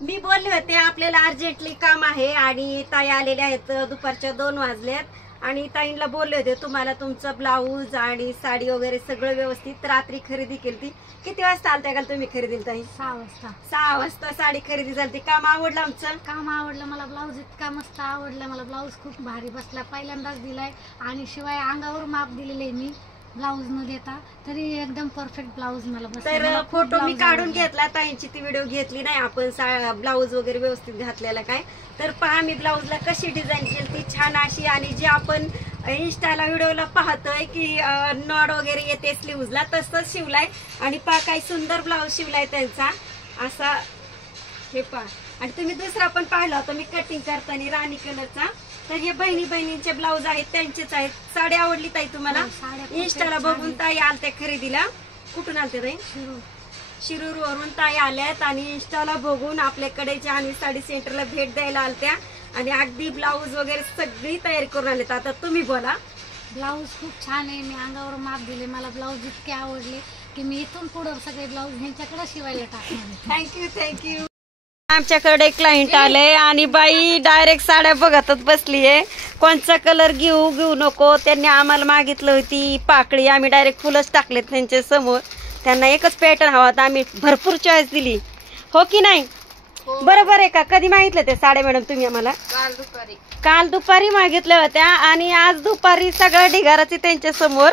मी बोलले होते आपल्याला अर्जंटली काम आहे आणि ताई आलेल्या आहेत, दुपारच्या 2 वाजल्यात आणि ताईंना बोलले होते तुम्हाला तुमचा ब्लाऊज आणि साडी वगैरे सगळं व्यवस्थित रात्री खरेदी केली. किती वाजता आलत्या का तुम्ही खरेदीला ताई? 6 वाजता. 6 वाजता साडी खरेदी झाली. काम आवडलं आमचं? काम आवडलं मला. ब्लाऊज इतका मस्त आवडला मला. ब्लाऊज खूप भारी बसला. पहिल्यांदाच दिलाय आणि शिवाय अंगावर माप दिलेले मी ब्लाऊज न देता, तरी एकदम परफेक्ट ब्लाऊज मला बसला. तर फोटो मी काढून घेतला, ताईंची ती व्हिडिओ घेतली नाही आपण ब्लाऊज वगैरे व्यवस्थित घातलेला काय. तर पहा मी ब्लाऊजला कशी डिझाईन केली ती छान अशी, आणि जी आपण इंस्टाला व्हिडिओला पाहतोय की नॉड वगैरे येते स्लीव्हजला तसंच शिवलाय. आणि पहा काय सुंदर ब्लाऊज शिवलाय त्यांचा असा, हे पहा. आणि तुम्ही दुसरा पण पाहिला होता मी कटिंग करताना राणी कलरचा. तर हे बहिणींचे ब्लाऊज आहेत, त्यांचेच आहेत. साडी आवडली ताई तुम्हाला? इंस्टाला बघून ताई आलत्या खरेदीला. कुठून आलते ताई? शिरूर वरून ताई आल्यात आणि इंस्टाला बघून आपल्याकडे जान्हवी साडी सेंटरला भेट द्यायला आलत्या आणि अगदी ब्लाऊज वगैरे सगळी तयारी करून आलेत. आता तुम्ही बोला. ब्लाऊज खूप छान आहे. मी अंगावर माप दिले. मला ब्लाऊज इतके आवडले की मी इथून पुढे सगळे ब्लाऊज ह्यांच्याकडे शिवायला टाकणार. थँक्यू. आमच्याकडे क्लायंट आले आणि बाई डायरेक्ट साड्या बघतच बसलीये. कोणचा कलर घेऊ नको, त्यांनी आम्हाला मागितलं होती पाकळी, आम्ही डायरेक्ट फुलच टाकलेत त्यांच्या समोर. त्यांना एकच पॅटर्न हवा तर आम्ही भरपूर चॉईस दिली. हो की नाही? बरोबर आहे का? कधी मागितलं ते साड्या मॅडम तुम्ही आम्हाला? काल दुपारी मागितल्या होत्या आणि आज दुपारी सगळं ढिगाराची त्यांच्या समोर.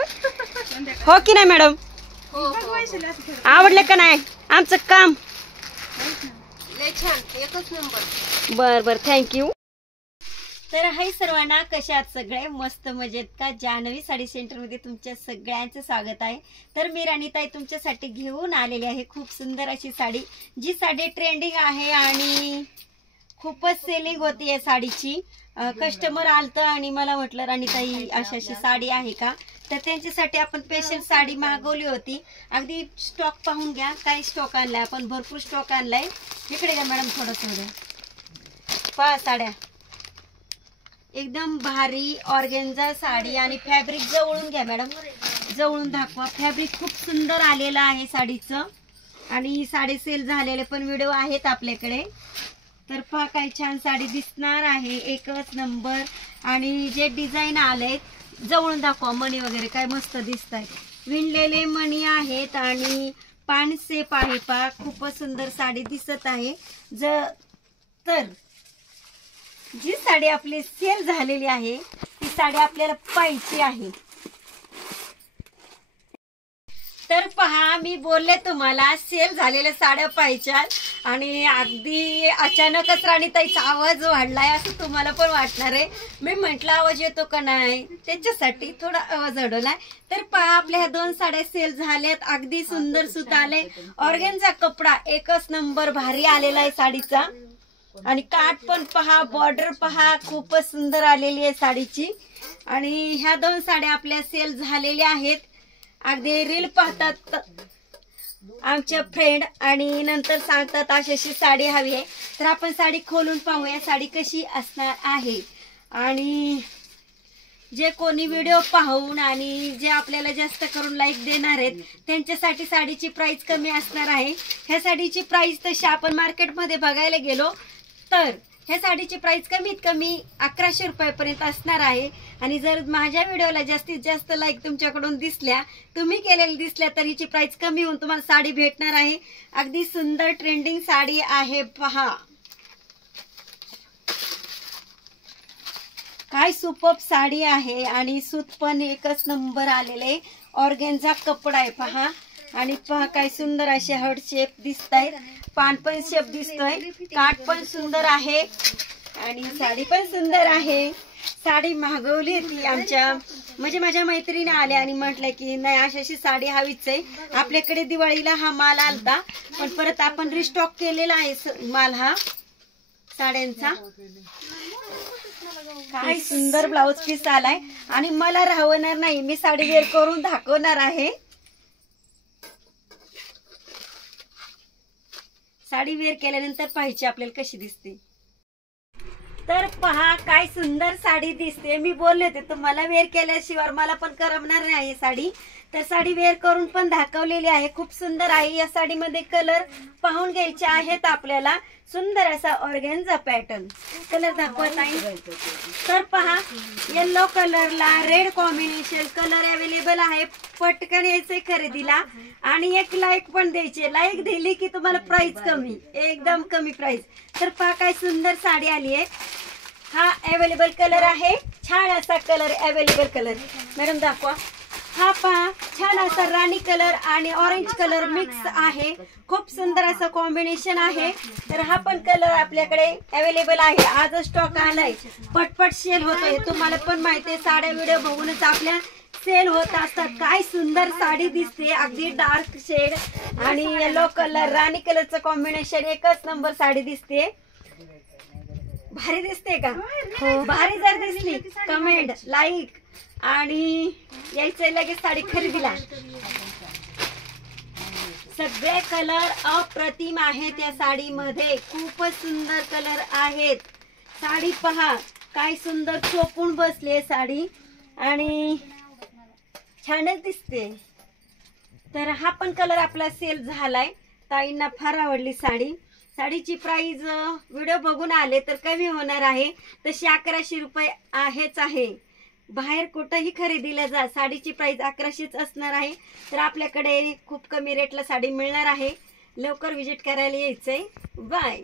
हो की नाही मॅडम? आवडलं का नाही आमचं काम? बर थँक्यू. तर हाय सर्वांना, कशा आहात सगळे? मस्त मजेत का? जान्हवी साडी सेंटर मध्ये तुमच्या सगळ्यांचं स्वागत आहे. तर मी राणीताई तुमच्यासाठी घेऊन आलेली आहे खूप सुंदर अशी साडी. जी साडी ट्रेंडिंग आहे आणि खूपच सेलिंग होती या साडीची. कस्टमर आलतं आणि मला म्हटलं राणीताई अशी साडी आहे का, तर त्यांच्यासाठी आपण स्पेशल साडी मागवली होती. अगदी स्टॉक पाहून घ्या, काय स्टॉक आणलाय आपण, भरपूर स्टॉक आणलाय. इकडे घ्या मॅडम थोडं पहा साड्या एकदम भारी ऑर्गेन्झा साडी. आणि फॅब्रिक जवळून घ्या मॅडम, जवळून दाखवा. फॅब्रिक खूप सुंदर आलेलं आहे साडीचं आणि साडी सेल झालेले पण व्हिडिओ आहेत आपल्याकडे. तर पहा काय छान साडी दिसणार आहे, एकच नंबर. आणि जे डिझाईन आले जवळून दाखवा, मणी वगैरे काय मस्त दिसत आहे. विणलेले मणी आहेत आणि पान सेप आहे पहा. खूपच सुंदर साडी दिसत आहे. तर जी साडी आपली सेल झालेली आहे ती साडी आपल्याला पाहिजे आहे. तर पहा मी बोलले तुम्हाला सेल झालेल्या साड्या पाहिजेत आणि अगदी अचानकच राणीताईचा आवाज वाढलाय असं तुम्हाला पण वाटणार आहे. मी म्हटलं आवाज येतो का नाही त्याच्यासाठी थोडा आवाज अडवलाय. तर पहा आपल्या ह्या 2 साड्या सेल झाल्यात. अगदी सुंदर सूत आले, ऑर्गेन्झा कपडा एकच नंबर भारी आलेला आहे साडीचा. आणि काठ पण पहा, बॉर्डर पहा, खूपच सुंदर आलेली आहे साडीची. आणि ह्या 2 साड्या आपल्या सेल झालेल्या आहेत. अगदी रील पाहतात आमच्या फ्रेंड आणि नंतर सांगतात अशी साडी हवी आहे. तर आपण साडी खोलून पाहूया साडी कशी असणार आहे. आणि जे कोणी व्हिडिओ पाहून आणि जे आपल्याला जास्त करून लाईक देणार आहेत त्यांच्यासाठी साडीची प्राइस कमी असणार आहे. ह्या साडीची प्राइस तशी आपण मार्केटमध्ये बघायला गेलो तर ह्या साडीची प्राइस कमीत कमी 1100 रुपयापर्यंत असणार आहे. आणि जर माझ्या व्हिडिओला जास्तीत जास्त लाईक तुमच्याकडून दिसल्या, तुम्ही केलेल्या दिसल्या, तर हिची प्राइस कमी होऊन तुम्हाला साडी भेटणार आहे. अगदी सुंदर ट्रेंडिंग साडी आहे पहा. काय सुपर्ब साडी आहे आणि सूत पण एकच नंबर आलेले. ऑर्गेन्झा कपडा आहे पहा. आणि पहा काय सुंदर असे हार्ट शेप दिसत आहेत, पान पण शेप दिसतोय, काठ पण सुंदर आहे आणि साडी पण सुंदर आहे. साडी मागवली ती आमच्या म्हणजे माझ्या मैत्रिणी आल्या आणि म्हटलं की नाही अशी साडी हवीच आहे. आपल्याकडे दिवाळीला हा माल आलता पण परत आपण रिस्टॉक केलेला आहे माल हा साड्यांचा. काय सुंदर ब्लाउज पीस आलाय आणि मला राहणार नाही, मी साडी वेअर करून दाखवणार आहे. साडी वेअर केल्यानंतर पाहिजे आपल्याला कशी दिसते. तर पहा काय सुंदर साडी दिसते. मी बोलले होते तुम्हाला वेअर केल्याशिवाय मला पण करमणार नाही साडी. तर साडी वेअर करून पण दाखवलेली आहे, खूप सुंदर आहे. या साडीमध्ये कलर पाहून घ्यायचे आहेत आपल्याला. सुंदर असा ऑर्गेन्झा पॅटर्न कलर दाखवत आहे. तर पहा, येलो कलरला रेड कॉम्बिनेशन कलर अवेलेबल आहे. पटकन यायचे खरेदीला आणि एक लाईक पण द्यायचे. लाईक दिली की तुम्हाला प्राइस कमी, एकदम कमी प्राइस. तर पहा काय सुंदर साडी आली आहे. हा अवेलेबल कलर आहे, छान असा कलर अवेलेबल कलर. मॅडम दाखवा. हा पहा, छान असा राणी कलर आणि ऑरेंज कलर मिक्स आहे. खूप सुंदर असं कॉम्बिनेशन आहे. तर हा पण कलर आपल्याकडे अवेलेबल आहे. आज स्टॉक आलाय, पटपट सेल होतोय. तुम्हाला पण माहितीये, साड्या व्हिडिओ बघूनच आपल्या सेल होत असतात. काय सुंदर साडी दिसते, अगदी डार्क शेड आणि येलो कलर राणी कलरचं कॉम्बिनेशन, एकच नंबर साडी दिसते. भारी दिसते का? हो, भारी जर दिसली कमेंट, लाईक आणि यायचं लगेच साडी खरेदीला. सगळे कलर अप्रतिम आहेत या साडीमध्ये, खूपच सुंदर कलर आहेत. साडी पहा काय सुंदर चोपून बसली साडी आणि छानच दिसते. तर हा पण कलर आपला सेल झालाय. ताईंना फार आवडली साडी. साडीची प्राइस व्हिडिओ बघून आले तर कमी होणार आहे, तशी 1100 रुपये आहेच आहे. बाहेर कुठंही खरेदीला जा, साडीची प्राइस 1100च असणार आहे. तर आपल्याकडे खूप कमी रेटला साडी मिळणार आहे. लवकर विजिट करायला यायचंय. बाय.